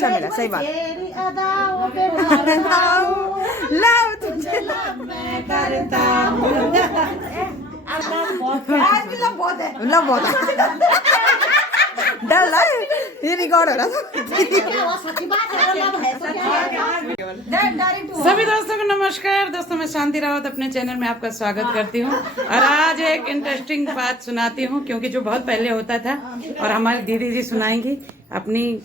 अच्छा मिला, सही बात। तेरी अदाओं पे लव तुझे मैं करता हूँ। आज भी लव बहुत है। लव बहुत डर लग ये रिकॉर्ड हो रहा था। सच्ची बात है, लव है तो क्या है? सभी दोस्तों को नमस्कार। दोस्तों मैं शांति रावत अपने चैनल में आपका स्वागत करती हूँ और आज एक इंटरेस्टिंग बात सुनाती हूँ, क्योंकि जो बहुत पहले होता था और हमारी दीदी जी सुनाएंगी अपनी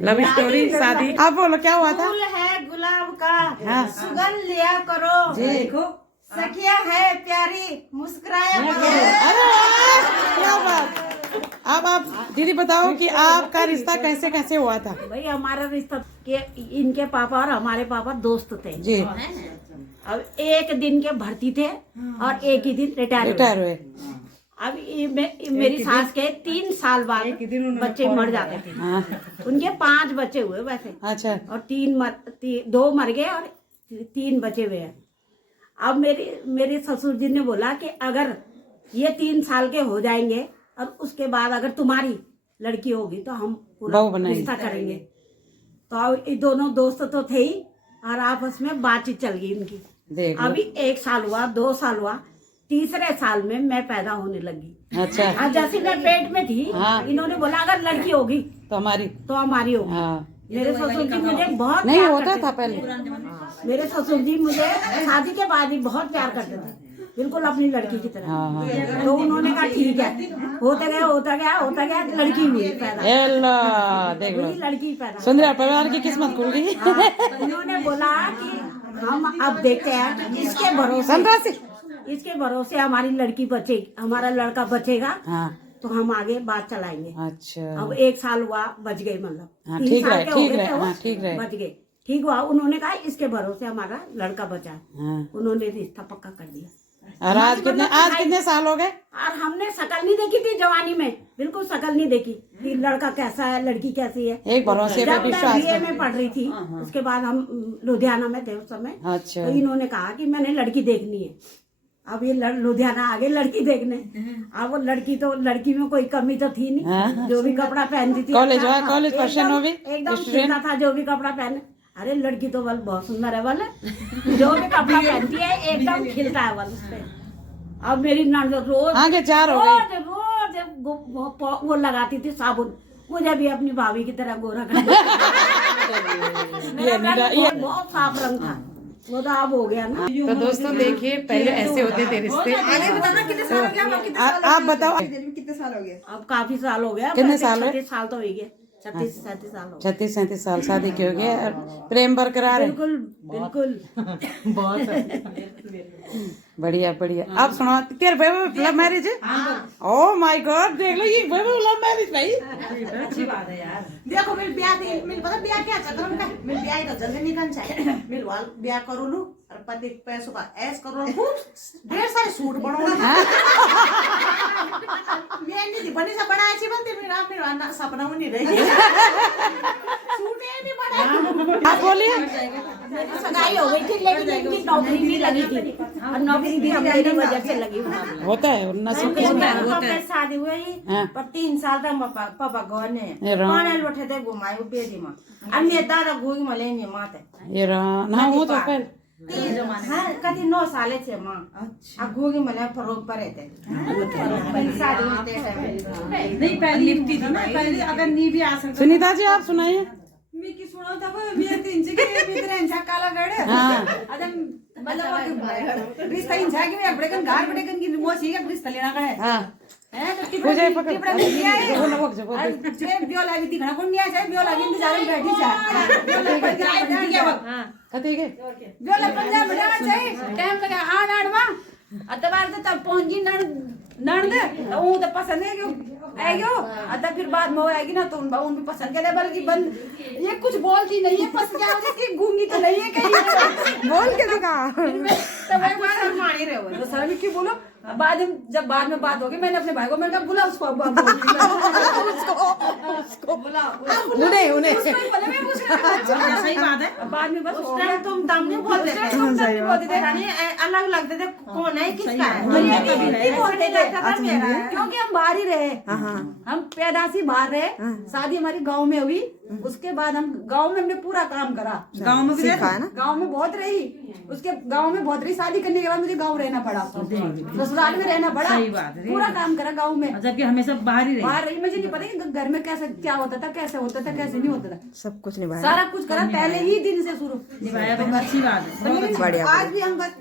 लव स्टोरी शादी। आप बोलो क्या हुआ था? फूल है गुलाब का, हाँ। सुगंध लिया करो, देखो सखिया है प्यारी, मुस्कुराया करो। क्या बात। अब आप दीदी बताओ कि आपका रिश्ता कैसे कैसे हुआ था? भाई हमारा रिश्ता के इनके पापा और हमारे पापा दोस्त थे जी। अब एक दिन के भर्ती थे और एक ही दिन रिटायर हुए। अब मेरी सास के 3 साल बाद बच्चे मर जाते थे। हाँ। उनके 5 बच्चे हुए वैसे, अच्छा। और 2 मर गए और 3 बचे हुए हैं। अब मेरे ससुर जी ने बोला कि अगर ये 3 साल के हो जाएंगे और उसके बाद अगर तुम्हारी लड़की होगी तो हम पूरा रिश्ता करेंगे। तो अब ये दोनों दोस्त तो थे ही और आपस में बातचीत चल गई इनकी। अभी 1 साल हुआ, 2 साल हुआ, तीसरे साल में मैं पैदा होने लगी। अच्छा। और जैसे मैं पेट में थी, हाँ। इन्होंने बोला अगर लड़की होगी तो हमारी होगी। हाँ। मेरे ससुर जी मुझे बहुत नहीं प्यार होता करते था थे। पहले। मेरे ससुर जी मुझे शादी के बाद ही बहुत प्यार करते थे, बिल्कुल अपनी लड़की की तरह। हाँ, हाँ। तो उन्होंने कहा ठीक है, होता गया लड़की हुई पैदा। हेलो देख लो, हुई लड़की पैदा। सुंदर परिवार की किस्मत खुल गई। उन्होंने बोला कि हम अब देखते हैं कि इसके भरोसे हमारी लड़की बचेगी, हमारा लड़का बचेगा। हाँ। तो हम आगे बात चलाएंगे। अच्छा। अब 1 साल हुआ, बच गए, मतलब हाँ, 3 ठीक साल रहे, के हो ठीक गए रहे, थे वो, हाँ, ठीक रहे। बच गए, ठीक हुआ। उन्होंने कहा इसके भरोसे हमारा लड़का बचा है। हाँ। उन्होंने रिश्ता पक्का कर दिया। और आज कितने साल हो गए? और हमने शकल नहीं देखी थी जवानी में, बिल्कुल शकल नहीं देखी कि लड़का कैसा है, लड़की कैसी है। एक भरोसे पे जब मैं विश्वास। बीए में पढ़ रही थी, उसके बाद हम लुधियाना में थे उस समय। अच्छा। तो इन्होंने कहा कि मैंने लड़की देखनी है। अब ये लुधियाना आ गए लड़की देखने। अब वो लड़की में कोई कमी तो थी नहीं। हाँ। जो भी कपड़ा पहनती थी, कॉलेज पर्सन हो भी एकदम खिलता था, जो भी कपड़ा पहने। अरे लड़की तो बल बहुत सुंदर है, बल जो भी कपड़ा पहनती है एकदम खिलता है बल उसपे। अब मेरी नंद रोज आगे 4 हो गई। रोज वो लगाती थी साबुन, मुझे भी अपनी भाभी की तरह गोरा कर बहुत साफ रंग था वो, तो अब हो गया ना। तो दोस्तों देखिए, पहले ऐसे होते थे रिश्ते। आप बताओ कितने साल हो गए? अब काफी साल हो गया। कितने साल हुए? 36 साल तो हो गए, 36-37 साल हो गए। 36-37 साल शादी के हो गए और प्रेम बरकरार है। बिल्कुल बढ़िया बढ़िया। आप सुनो, तेरे भाई लव मैरिज है? ओह माय गॉड, देख लो ये भाई लव मैरिज भाई। अच्छी बात है यार। देखो मिल पता ब्याह क्या चक्कर में मिल ब्याह तो जल्दी निकल जाए। मिल वाल ब्याह करो लू और पति पैसों का ऐश करो, खूब ढेर सारे सूट बनाओ। मैं नहीं बनी सब बड़ा अच्छी बनते, मेरा ना सपना नहीं रही। सूट नहीं बना। आप बोलिए। मेरी सगाई हो गई थी, लेकिन इनकी नौकरी नहीं लगी थी और नौकरी भी मेरी वजह से लगी। होता है नसीब की पापा शादी हुई हाँ। पर 3 साल तक पापा गने ये रहा। पाने लोठे दे घुमायो बेदी मा अन्य दादा गोई मले नि माते ये रहा ना, वो तो पहले हां कति 9 साले छे मां। अच्छा अब गोगी मले फरोग परे थे शादी होते हैं नहीं पहले निपटी थी ना, पहले अगर नहीं भी आ सकते। सुनीता जी आप सुनाइए। मी की सुनो तब मी 3 के मित्रांच्या काला गड हाँ। आता मतलब रिश्ता इंचा की मैं बड़े कन घर बड़े कन की मोसी का रिश्ता लेना का है। हाँ। है तो पूजा पकड़। टिपड़ा नहीं है। वो लोग जो बोलते। और जे ब्यो लागी दिखना कोन नहीं है, ब्यो लागी इंतजार में बैठी है। ब्यो लग जाए हां कते के ब्यो लग पंजाब बढ़ावा चाहिए टाइम लगा आड़वा अतबार तो तब पहुंच जी नण दे तो वो तो पसंद है क्यों आएगो। अतः फिर बाद में आएगी ना तो उन भी पसंद करे, बल्कि बंद ये कुछ बोलती नहीं है, फंस क्या हो जाती, गूंगी तो नहीं है कहीं। बोल के दिखा। तब एक बार हम मानी रहे हो तो सर क्यों बोलो। बाद में जब बाद में बात होगी, मैंने अपने भाई को मैंने कहा बुला उसको। उन्हें उन्हें सही बात है। बाद में बस उस टाइम तुम दम नहीं बोलते थे, यानी अलग लगते थे कौन है किसका है। नहीं बोलते थे मेरा है। क्योंकि हम बाहर ही रहे, हम पैदाशी बाहर रहे, शादी हमारी गांव में हुई, उसके बाद हम गांव में हमने पूरा काम करा, गाँव में भी सीखा है ना। गांव में बहुत रही, उसके गांव में बहुत रही, शादी करने के बाद मुझे गांव रहना पड़ा, ससुराल में रहना पड़ा, पूरा काम करा गांव में, जबकि हमेशा बाहर ही रहे। बाहर रही, मुझे नहीं पता कि घर में कैसे क्या होता था, कैसे होता था, कैसे नहीं होता था, सब कुछ निभाया। सारा कुछ करा पहले ही दिन से शुरू। निभाया, बहुत अच्छी बात है। बढ़िया। आज भी हम बस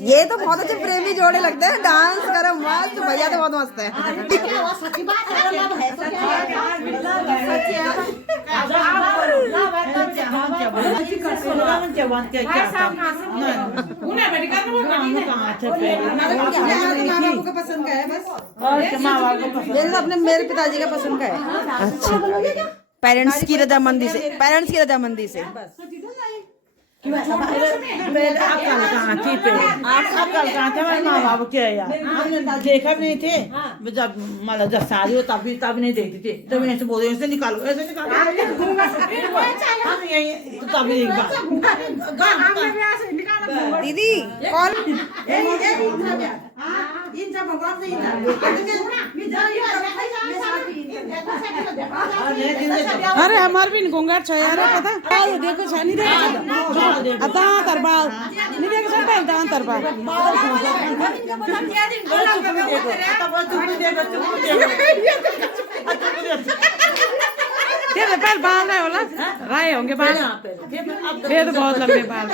ये तो बहुत अच्छे प्रेमी जोड़े लगते हैं, डांस करो मस्त, भैया तो बहुत मस्त है। सच्ची बात है, लव है तो क्या है? सच्ची है। पसंद का है बस, ये तो अपने मेरे पिताजी का पसंद का है। अच्छा, पेरेंट्स की रजामंदी से, पेरेंट्स की रजामंदी से। आप कल कहाँ थे हमारे माँ बाप के यार, देखा भी नहीं थे, जब मतलब जब शादी हो तब नहीं देखती थी, तब ऐसे बोले ऐसे निकालो ऐसे निकालो, हम यही तो तभी एक बार दीदी कौन अरे हमार भी घूंघट छ यार पता और देखो छ नहीं देखो अता तरबाल नहीं देखो छ पहल ता तरबाल ये तो पहल बाल है होला राय होंगे बाल ये तो बहुत लंबे बाल